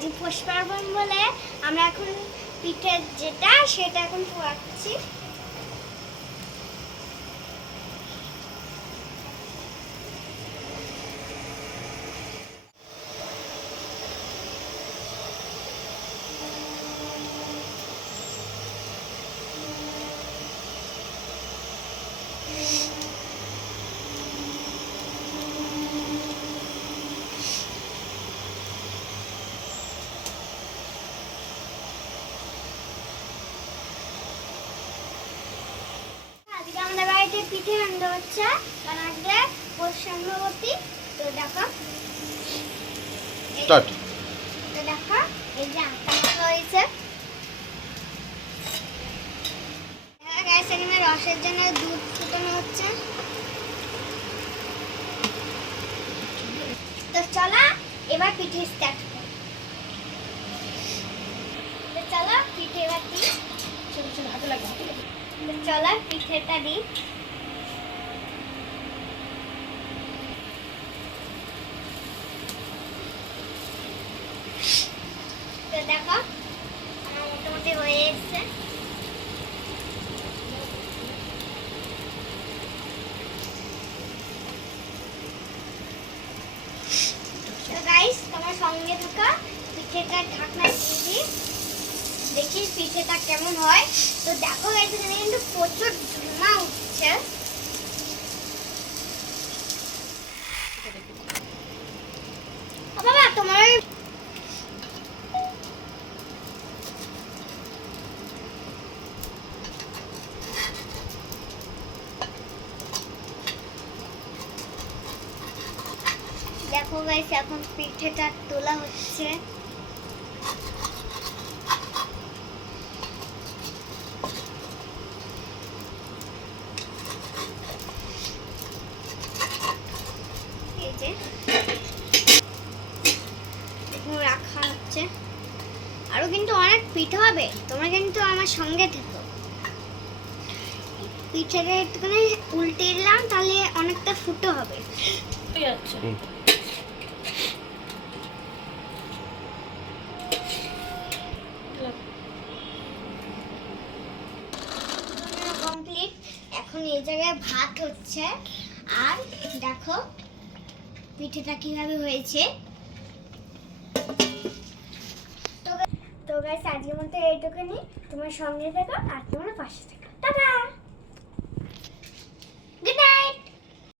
আজ পৌষ পার্বণ বলে আমরা এখন পিঠে যেটা সেটা এখন পোয়াচ্ছি আজকে পিঠে রান্না হচ্ছে। কারণ আজকে পৌষ তো দেখো। স্টার্ট তো দেখো এই যে আটা হয়েছে। হ্যাঁ, রসের জন্য দুধ ফুটানো হচ্ছে। তো চলো এবার পিঠে স্টার্ট তো চলো পিঠে এবার দিই। চলো পিঠেটা দিই। দেখো, আমার মোটামুটি হয়ে এসছে। তোমার সঙ্গে থাকা পিঠেটা ঢাকনা দিয়ে দিই। দেখি পিঠেটা কেমন হয়। তো দেখো এখানে কিন্তু প্রচুর ধুমা উঠছে। বাবা, তোমার দেখো গাইস এখন পিঠেটা তোলা হচ্ছে। এই যে। রাখা হচ্ছে। আরও কিন্তু অনেক পিঠে হবে তোমরা কিন্তু আমার সঙ্গে থেকো। পিঠেটা একটুখানি উল্টে দিলাম তাহলে অনেকটা ফুটো হবে। হয়ে এখন এই জায়গায় ভাত হচ্ছে। আর দেখো, পিঠেটা কীভাবে হয়েছে। তো গাইস আজকের মতো এইটুকুনি। তোমার সঙ্গে থাকো, আর তোমার